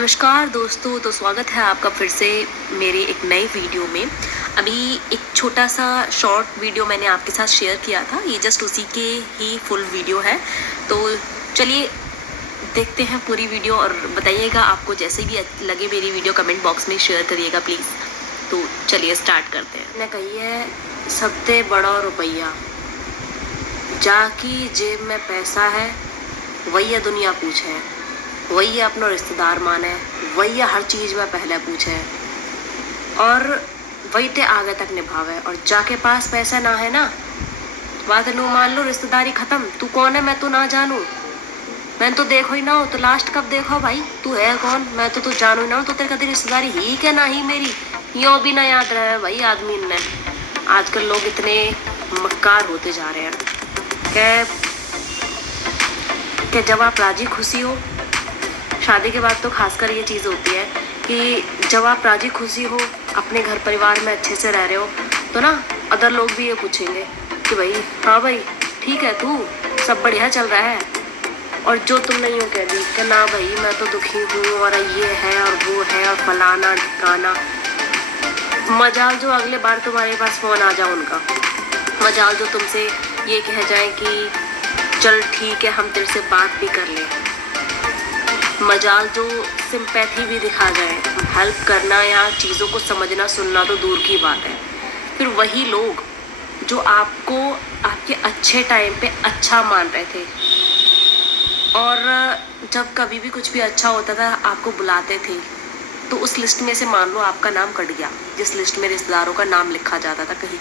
नमस्कार दोस्तों, तो स्वागत है आपका फिर से मेरे एक नए वीडियो में। अभी एक छोटा सा शॉर्ट वीडियो मैंने आपके साथ शेयर किया था, ये जस्ट उसी के ही फुल वीडियो है। तो चलिए देखते हैं पूरी वीडियो और बताइएगा आपको जैसे भी लगे मेरी वीडियो कमेंट बॉक्स में शेयर करिएगा प्लीज़। तो चलिए स्टार्ट करते हैं। मैं कही है सबसे बड़ा रुपया, जाकी जेब में पैसा है वही दुनिया पूछे, वही अपना रिश्तेदार माने, वही हर चीज़ में पहले पूछे और वही ते आगे तक निभावे। और जाके पास पैसा ना है ना, बात नू मान लो रिश्तेदारी ख़त्म। तू कौन है मैं तो ना जानू, मैं तो देखो ही ना हो तो लास्ट कब देखो भाई, तू है कौन मैं तो जानू ही ना हो, तो तेरे कभी रिश्तेदारी ही क्या ना ही मेरी यो भी ना याद रहे भाई आदमी ने। आजकल लोग इतने मक्कार होते जा रहे हैं कि जब आप राजी खुशी हो, शादी के बाद तो खासकर ये चीज़ होती है कि जब आप राजी खुशी हो, अपने घर परिवार में अच्छे से रह रहे हो, तो ना अदर लोग भी ये पूछेंगे कि भाई हाँ भाई ठीक है, तू सब बढ़िया चल रहा है। और जो तुम नहीं हो कह दी कि ना भाई मैं तो दुखी हूँ और ये है और वो है और फलाना ठिकाना, मजाल जो अगले बार तुम्हारे पास फ़ोन आ जाओ उनका, मजाल जो तुमसे ये कह जाए कि चल ठीक है हम तेरे से बात भी कर लें, मजाल जो सिंपैथी भी दिखा जाए, हेल्प करना या चीज़ों को समझना सुनना तो दूर की बात है। फिर वही लोग जो आपको आपके अच्छे टाइम पे अच्छा मान रहे थे और जब कभी भी कुछ भी अच्छा होता था आपको बुलाते थे, तो उस लिस्ट में से मान लो आपका नाम कट गया, जिस लिस्ट में रिश्तेदारों का नाम लिखा जाता था कहीं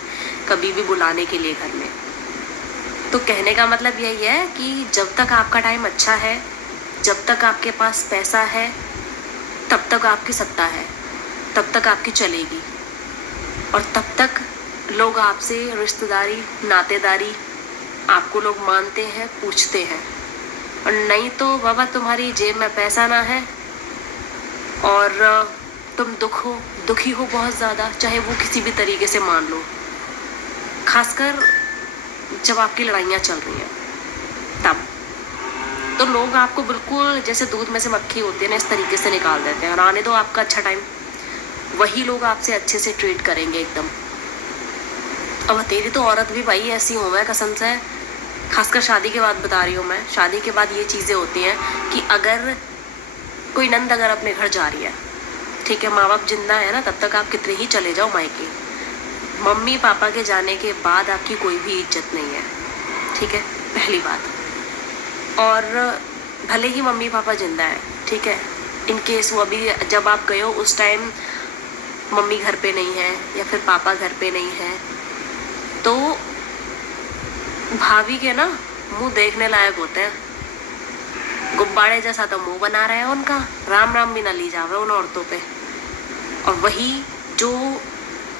कभी भी बुलाने के लिए घर में। तो कहने का मतलब यही है कि जब तक आपका टाइम अच्छा है, जब तक आपके पास पैसा है, तब तक आपकी सत्ता है, तब तक आपकी चलेगी और तब तक लोग आपसे रिश्तेदारी नातेदारी आपको लोग मानते हैं, पूछते हैं। और नहीं तो बाबा तुम्हारी जेब में पैसा ना है और तुम दुखी हो बहुत ज़्यादा, चाहे वो किसी भी तरीके से मान लो, खासकर जब आपकी लड़ाइयाँ चल रही हैं तब तो लोग आपको बिल्कुल जैसे दूध में से मक्खी होती है ना, इस तरीके से निकाल देते हैं। और आने दो आपका अच्छा टाइम, वही लोग आपसे अच्छे से ट्रीट करेंगे एकदम। अब तेरी तो औरत भी भाई ऐसी हो, मैं कसम से, खासकर शादी के बाद बता रही हूँ मैं, शादी के बाद ये चीज़ें होती हैं कि अगर कोई नंद अगर अपने घर जा रही है, ठीक है, माँ बाप जिंदा है ना, तब तक आप कितने ही चले जाओ मायके, मम्मी पापा के जाने के बाद आपकी कोई भी इज्जत नहीं है, ठीक है, पहली बात। और भले ही मम्मी पापा जिंदा है, ठीक है, इन केस वो अभी जब आप गए हो उस टाइम मम्मी घर पे नहीं है या फिर पापा घर पे नहीं है, तो भाभी के ना मुंह देखने लायक होते हैं, गुब्बारे जैसा तो मुंह बना रहे हैं उनका, राम राम भी ना ली जावे उन औरतों पे। और वही जो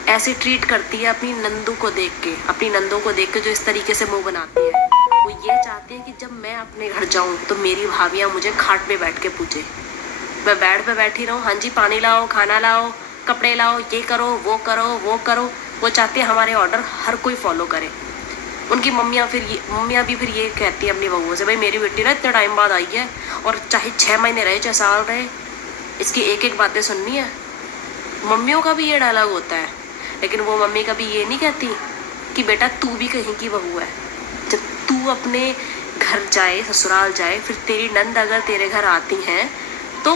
ऐसे ट्रीट करती है अपनी नंदू को देख के, अपनी नंदों को देख के जो इस तरीके से मुंह बनाती है, वो ये चाहते हैं कि जब मैं अपने घर जाऊं तो मेरी भाभियां मुझे खाट पे बैठ के पूछे, मैं बेड पे बैठी रहूं, हाँ जी पानी लाओ, खाना लाओ, कपड़े लाओ, ये करो वो करो वो करो। वो चाहते हैं हमारे ऑर्डर हर कोई फॉलो करे। उनकी मम्मियाँ भी फिर ये कहती है अपनी बहुओं से, भाई मेरी बेटी ना इतने टाइम बाद आई है और चाहे 6 महीने रहे चाहे साल रहे, इसकी एक एक बातें सुननी है। मम्मियों का भी ये डायलॉग होता है, लेकिन वो मम्मी कभी ये नहीं कहती कि बेटा तू भी कहीं की बहू है, जब तू अपने घर जाए, ससुराल जाए, फिर तेरी नंद अगर तेरे घर आती हैं तो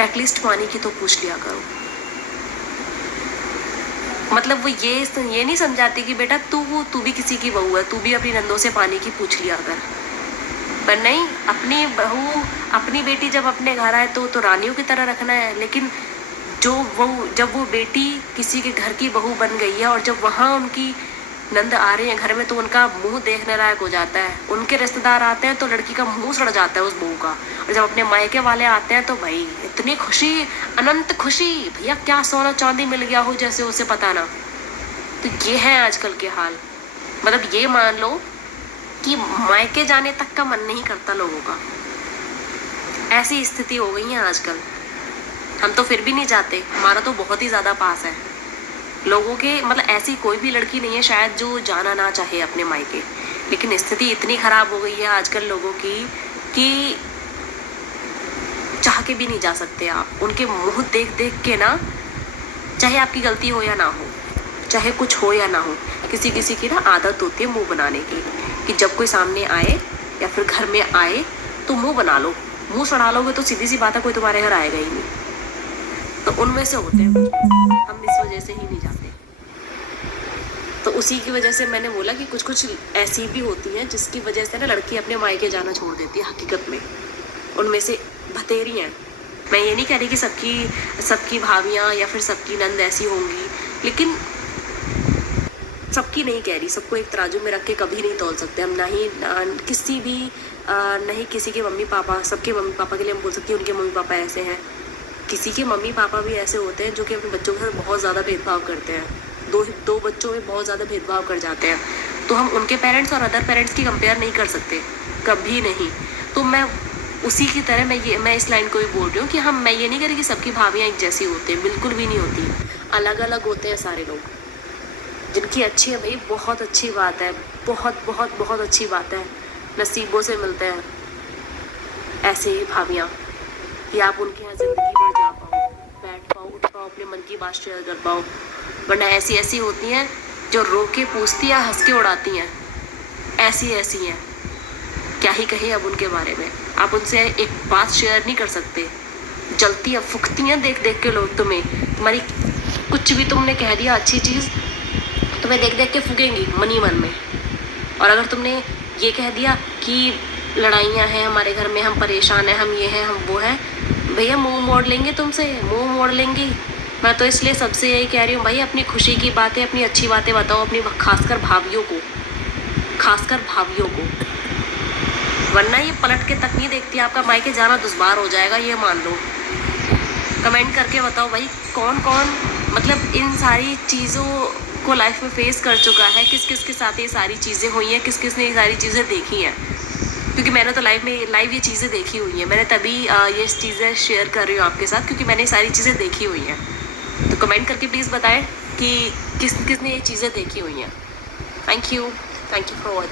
एटलीस्ट पानी की तो पूछ लिया करो। मतलब वो ये नहीं समझाती कि बेटा तू भी किसी की बहू है, तू भी अपनी नंदों से पानी की पूछ लिया कर। पर नहीं, अपनी बहू अपनी बेटी जब अपने घर आए तो रानियों की तरह रखना है। लेकिन जब वो बेटी किसी के घर की बहू बन गई है और जब वहाँ उनकी नंद आ रही है घर में, तो उनका मुंह देखने लायक हो जाता है। उनके रिश्तेदार आते हैं तो लड़की का मुंह सड़ जाता है उस बहू का, और जब अपने मायके वाले आते हैं तो भाई इतनी खुशी, अनंत खुशी, भैया क्या सोना चांदी मिल गया हो जैसे उसे पता ना। तो ये है आजकल के हाल। मतलब ये मान लो कि मायके जाने तक का मन नहीं करता लोगों का, ऐसी स्थिति हो गई है आजकल। हम तो फिर भी नहीं जाते, हमारा तो बहुत ही ज़्यादा पास है। लोगों के मतलब ऐसी कोई भी लड़की नहीं है शायद जो जाना ना चाहे अपने मायके, लेकिन स्थिति इतनी ख़राब हो गई है आजकल लोगों की कि चाह के भी नहीं जा सकते आप। उनके मुंह देख देख के ना, चाहे आपकी गलती हो या ना हो, चाहे कुछ हो या ना हो, किसी किसी की ना आदत होती है मुंह बनाने की, कि जब कोई सामने आए या फिर घर में आए तो मुंह बना लो। मुंह सड़ा लोगे तो सीधी सी बात है, कोई तुम्हारे घर आएगा ही नहीं। तो उनमें से होते हैं कुछ, हम इस वजह से ही नहीं जाते। तो उसी की वजह से मैंने बोला कि कुछ कुछ ऐसी भी होती हैं जिसकी वजह से ना लड़की अपने मायके जाना छोड़ देती है हकीकत में। उनमें से बतेरी हैं। मैं ये नहीं कह रही कि सबकी भाभियाँ या फिर सबकी नंद ऐसी होंगी, लेकिन सबकी नहीं कह रही। सबको एक तराजू में रख के कभी नहीं तौल सकते हम, नहीं किसी के मम्मी पापा, सबके मम्मी पापा के लिए हम बोल सकते हैं उनके मम्मी पापा ऐसे हैं। किसी के मम्मी पापा भी ऐसे होते हैं जो कि अपने बच्चों के साथ बहुत ज़्यादा भेदभाव करते हैं, दो बच्चों में बहुत ज़्यादा भेदभाव कर जाते हैं। तो हम उनके पेरेंट्स और अदर पेरेंट्स की कंपेयर नहीं कर सकते, कभी नहीं। तो मैं उसी की तरह मैं इस लाइन को भी बोल रही हूँ कि मैं ये नहीं कह रही कि सबकी भाभियाँ एक जैसी होती हैं, बिल्कुल भी नहीं होती। अलग अलग होते हैं सारे लोग। जिनकी अच्छी है भाई, बहुत अच्छी बात है, बहुत बहुत बहुत अच्छी बात है। नसीबों से मिलते हैं ऐसे ही भाभियाँ कि आप उनके यहाँ ज़िंदगी भर जा पाओ, बैठ पाओ, उठ पाओ, अपने मन की बात शेयर कर पाओ। वरना ऐसी होती हैं जो रो के पूछती है, हंस के उड़ाती हैं। ऐसी हैं, क्या ही कहें अब उनके बारे में। आप उनसे एक बात शेयर नहीं कर सकते। जलती है, फुकती हैं देख देख के लोग तुम्हें। तुम्हारी कुछ भी तुमने कह दिया अच्छी चीज़, तुम्हें देख देख के फूकेंगी मन ही मन में। और अगर तुमने ये कह दिया कि लड़ाइयाँ हैं हमारे घर में, हम परेशान हैं, हम ये हैं, हम वो हैं, भैया मुंह मोड़ लेंगे तुमसे, मुंह मोड़ लेंगी। मैं तो इसलिए सबसे यही कह रही हूँ भाई, अपनी खुशी की बातें, अपनी अच्छी बातें बताओ अपनी, खासकर भाभियों को। वरना ये पलट के तक नहीं देखती। आपका मायके जाना दुश्वार हो जाएगा, ये मान लो। कमेंट करके बताओ भाई, कौन कौन मतलब इन सारी चीज़ों को लाइफ में फेस कर चुका है, किस किस के साथ ये सारी चीज़ें हुई हैं, किस किस ने ये सारी चीज़ें देखी हैं। क्योंकि मैंने तो लाइव ये चीज़ें देखी हुई हैं। मैंने तभी ये चीज़ें शेयर कर रही हूँ आपके साथ, क्योंकि मैंने ये सारी चीज़ें देखी हुई हैं। तो कमेंट करके प्लीज़ बताएं कि किस किस ने ये चीज़ें देखी हुई हैं। Thank you for watching.